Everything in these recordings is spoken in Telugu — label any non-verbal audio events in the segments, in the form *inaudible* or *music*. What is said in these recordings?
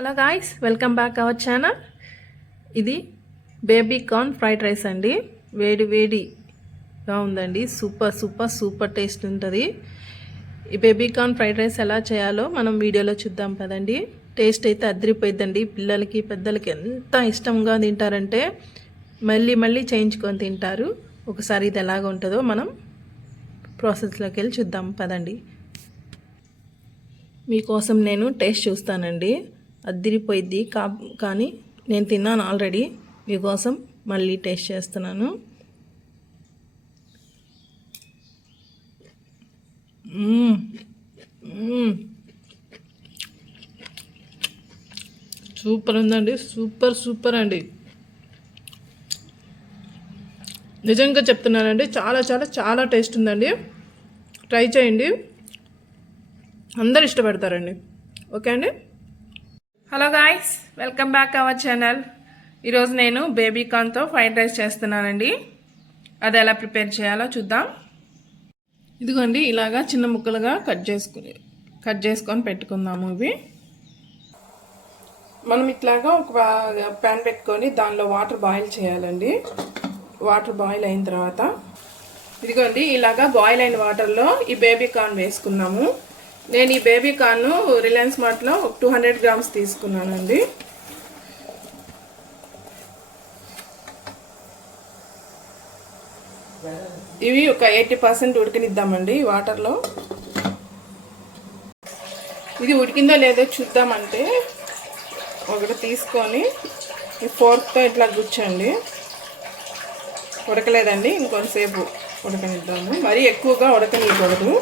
Hello guys welcome back our channel ఇది బేబీ కార్న్ ఫ్రైడ్ రైస్ అండి. వేడి వేడిగా ఉందండి. సూపర్ సూపర్ సూపర్ టేస్ట్ ఉంటుంది. ఈ బేబీ కార్న్ ఫ్రైడ్ రైస్ ఎలా చేయాలో మనం వీడియోలో చూద్దాం కదండి టేస్ట్ అయితే అదిరిపోయిద్దండి. పిల్లలకి పెద్దలకి ఎంత ఇష్టంగా తింటారంటే మళ్ళీ మళ్ళీ చేయించుకొని తింటారు. ఒకసారి ఇది ఎలాగ ఉంటుందో మనం ప్రాసెస్లోకి వెళ్ళి చూద్దాం పదండి. మీకోసం నేను టేస్ట్ చూస్తానండి. అద్దిరిపోయిద్ది కా కానీ నేను తిన్నాను ఆల్రెడీ. మీకోసం మళ్ళీ టేస్ట్ చేస్తున్నాను. సూపర్ ఉందండి సూపర్ సూపర్ అండి. నిజంగా చెప్తున్నానండి చాలా చాలా చాలా టేస్ట్ ఉందండి ట్రై చేయండి. అందరు ఇష్టపడతారండి. ఓకే అండి? Hello guys welcome back our channel ఈరోజు నేను బేబీ కార్న్తో ఫ్రైడ్ రైస్ చేస్తున్నానండి. అది ఎలా ప్రిపేర్ చేయాలో చూద్దాం. ఇదిగోండి ఇలాగా చిన్న ముక్కలుగా కట్ చేసుకుని కట్ చేసుకొని పెట్టుకుందాము ఇవి. మనం ఇట్లాగా ఒక ప్యాన్ పెట్టుకొని దానిలో వాటర్ బాయిల్ చేయాలండి. వాటర్ బాయిల్ అయిన తర్వాత ఇదిగోండి ఇలాగా బాయిల్ అయిన వాటర్లో ఈ బేబీ కార్న్ వేసుకున్నాము నేను ఈ బేబీ కార్న్ రిలయన్స్ మార్ట్లో టూ హండ్రెడ్ గ్రామ్స్ తీసుకున్నానండి. ఇవి ఒక ఎయిటీ పర్సెంట్ ఉడికినిద్దామండి వాటర్లో. ఇది ఉడికిందో లేదో చూద్దామంటే ఒకటి తీసుకొని ఈ ఫోర్క్తో ఇట్లా గుచ్చండి. ఉడకలేదండి ఇంకొంతసేపు ఉడకనిద్దాము. మరీ ఎక్కువగా ఉడకనివ్వకూడదు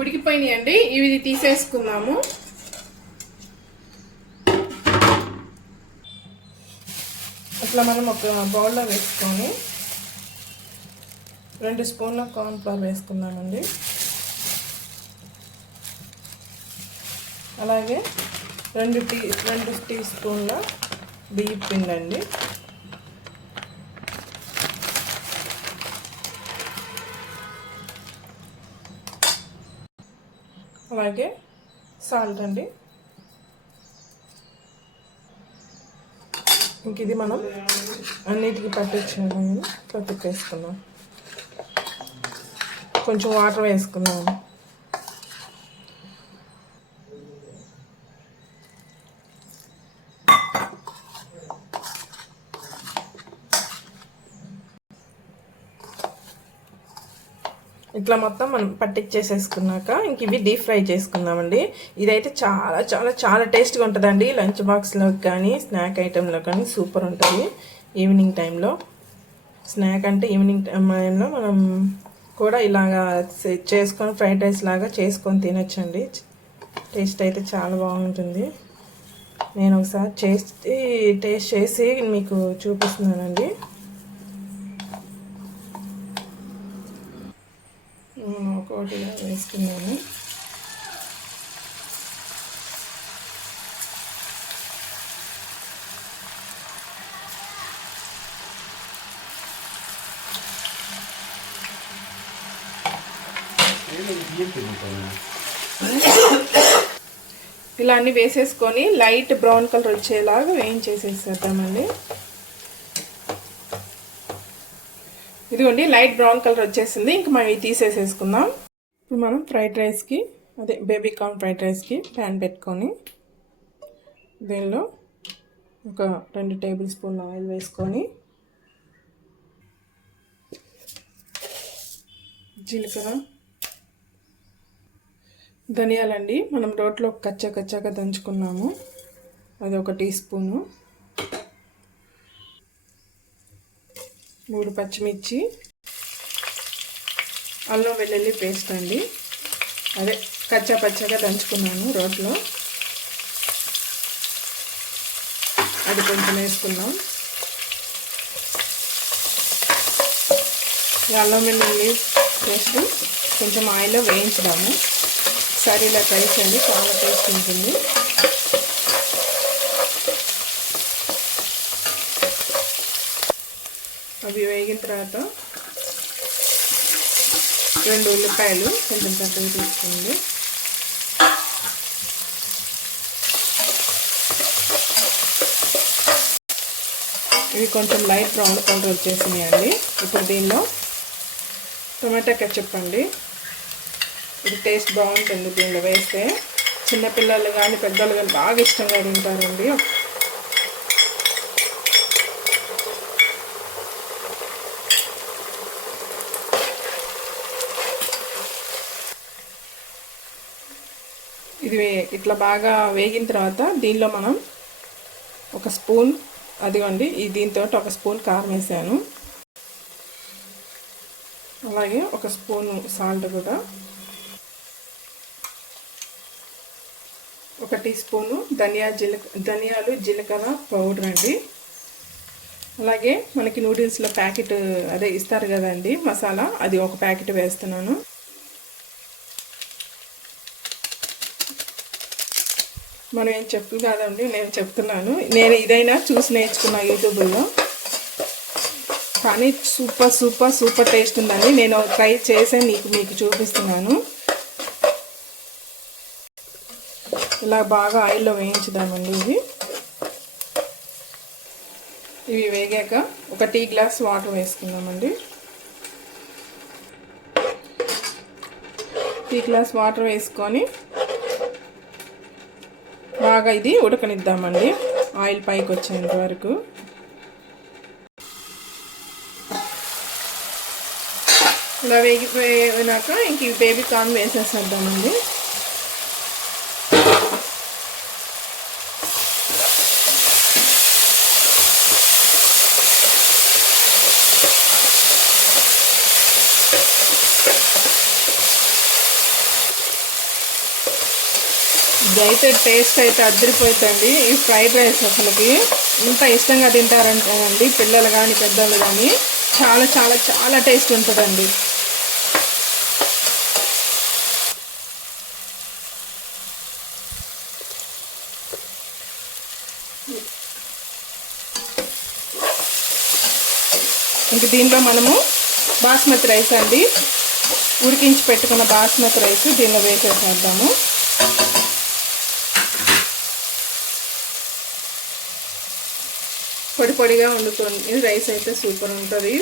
ఉడికిపోయినాయి అండి ఇవి తీసేసుకున్నాము ఇట్లా మనం ఒక బౌల్లో వేసుకొని రెండు స్పూన్ల కార్న్ ఫ్లవర్ వేసుకున్నామండి అలాగే రెండు టీ రెండు టీ స్పూన్ల బియ్య పిండి అండి అలాగే సాల్ట్ అండి. ఇంక ఇది మనం అన్నిటికీ పట్టించుకుందాం ఇట్లా వేసుకున్నాం కొంచెం వాటర్ వేసుకున్నాము ఇట్లా మొత్తం మనం పట్టించేసేసుకున్నాక ఇంక ఇవి డీప్ ఫ్రై చేసుకుందామండి. ఇదైతే చాలా చాలా చాలా టేస్ట్గా ఉంటుందండి. లంచ్ బాక్స్లో కానీ స్నాక్ ఐటెంలో కానీ సూపర్ ఉంటుంది. ఈవినింగ్ టైంలో స్నాక్ అంటే ఈవినింగ్ టైంలో మనం కూడా ఇలాగా చేసుకొని ఫ్రైడ్ రైస్ లాగా చేసుకొని తినొచ్చండి. టేస్ట్ అయితే చాలా బాగుంటుంది. నేను ఒకసారి చేసి టేస్ట్ చేసి మీకు చూపిస్తున్నానండి. ఒక్కొక్కటిగా వేసుకున్నాను. *coughs* ఇలా అన్ని వేసేసుకొని లైట్ బ్రౌన్ కలర్ వచ్చేలాగా వేయించేసేసేద్దామండి. ఇదిగోండి లైట్ బ్రౌన్ కలర్ వచ్చేసింది. ఇంక మనం ఇవి తీసేసేసుకుందాం. ఇప్పుడు మనం ఫ్రైడ్ రైస్కి అదే బేబీ కార్న్ ఫ్రైడ్ రైస్కి ప్యాన్ పెట్టుకొని దీనిలో ఒక రెండు టేబుల్ స్పూన్ ఆయిల్ వేసుకొని జీలకర్ర ధనియాలండి. మనం రోట్లో కచ్చా కచ్చాగా దంచుకున్నాము. అది ఒక టీ స్పూను. మూడు పచ్చిమిర్చి అల్లం వెల్లుల్లి పేస్ట్ అండి. అదే కచ్చా పచ్చగా దంచుకున్నాను రోట్లో. అది కొంచెం వేసుకున్నాం అల్లం వెల్లుల్లి పేస్ట్ కొంచెం ఆయిల్లో వేయించుదాము. సరే ఇలా ట్రై చేయండి చాలా టేస్ట్ ఉంటుంది. అవి వేగిన తర్వాత రెండు ఉల్లిపాయలు కొంచెం పక్కన తీసుకోండి. ఇవి కొంచెం లైట్ బ్రౌన్ కలర్ వచ్చేసినాయండి. ఇప్పుడు దీనిలో టొమాటో కెచ్చప్ అండి. ఇది టేస్ట్ బాగుంటుంది దీనిలో వేస్తే. చిన్నపిల్లలు కానీ పెద్దలు కానీ బాగా ఇష్టంగా తింటారండి ఇది ఇట్లా బాగా వేగిన తర్వాత దీనిలో మనం ఒక స్పూన్ అదిగోండి ఈ దీంతో ఒక స్పూన్ కారం వేసాను. అలాగే ఒక స్పూన్ సాల్ట్ కూడా. ఒక టీ స్పూను ధనియా జీలక ధనియాలు జీలకర్ర పౌడర్ అండి. అలాగే మనకి నూడిల్స్లో ప్యాకెట్ అదే ఇస్తారు కదండి మసాలా అది ఒక ప్యాకెట్ వేస్తున్నాను. మనం ఏం చెప్పు కాదండి నేను చెప్తున్నాను. నేను ఇదైనా చూసి నేర్చుకున్నా యూట్యూబ్లో. కానీ సూపర్ సూపర్ సూపర్ టేస్ట్ ఉందండి. నేను ట్రై చేసే మీకు మీకు చూపిస్తున్నాను. ఇలా బాగా ఆయిల్లో వేయించుదామండి ఇవి ఇవి వేగాక ఒక టీ గ్లాస్ వాటర్ వేసుకుందామండి. టీ గ్లాస్ వాటర్ వేసుకొని బాగా ఇది ఉడకనిద్దామండి. ఆయిల్ పైకి వచ్చేంత వరకు. ఇలా వేగిపోయినాక ఇంక బేబీ కార్న్ వేసేసేద్దామండి. ఇదైతే టేస్ట్ అయితే అద్దరిపోతుంది ఈ ఫ్రైడ్ రైస్ అసలుకి ఇంత ఇష్టంగా తింటారంటేనండి పిల్లలు కానీ పెద్దలు కానీ చాలా చాలా చాలా టేస్ట్ ఉంటుందండి. ఇంక దీనిలో మనము బాస్మతి రైస్ అండి. ఉడికించి పెట్టుకున్న బాస్మతి రైస్ దీనిలో వేసేసేద్దాము. పొడిగా వండుకోండి రైస్ అయితే సూపర్ ఉంటుంది.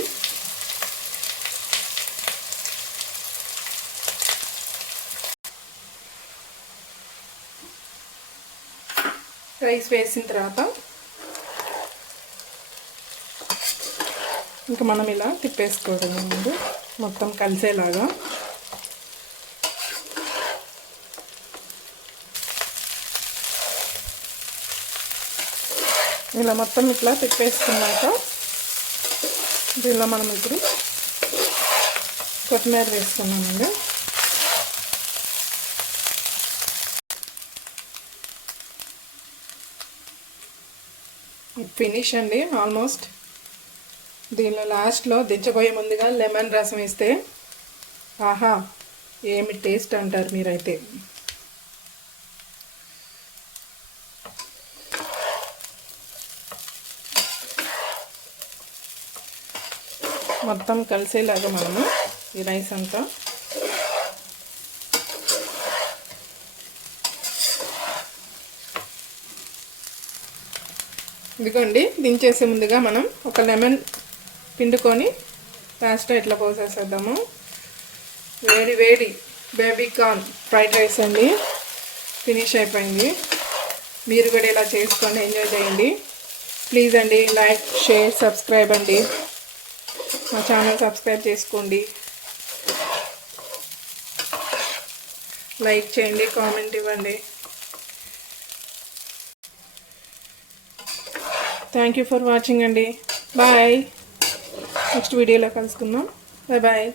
రైస్ వేసిన తర్వాత ఇంకా మనం ఇలా తిప్పేసుకోవడం ముందు మొత్తం కలిసేలాగా ఇలా మొత్తం ఇట్లా తిప్పేసుకున్నాక దీనిలో మనం ఇప్పుడు కొత్తిమీర వేసుకున్నామండి. ఫినిష్ అండి ఆల్మోస్ట్ దీనిలో లాస్ట్లో దించబోయే ముందుగా లెమన్ రసం వేస్తే ఆహా ఏమి టేస్ట్ అంటారు మీరైతే. మొత్తం కలిసేలాగా మనము ఈ రైస్ అంతా ఇదిగోండి దించేసే ముందుగా మనం ఒక లెమన్ పిండుకొని లాస్ట్ ఇట్లా పోసేసేద్దాము. వేడి వేడి బేబీ కార్న్ ఫ్రైడ్ రైస్ అండి. ఫినిష్ అయిపోయింది. మీరు కూడా ఇలా చేసుకొని ఎంజాయ్ చేయండి. ప్లీజ్ అండి లైక్ షేర్ సబ్స్క్రైబ్ అండి. మా ఛానల్ సబ్స్క్రైబ్ చేసుకోండి. లైక్ చేయండి కామెంట్ ఇవ్వండి. థ్యాంక్ యూ ఫర్ వాచింగ్ అండి. బాయ్ నెక్స్ట్ వీడియోలో కలుసుకుందాం. Bye bye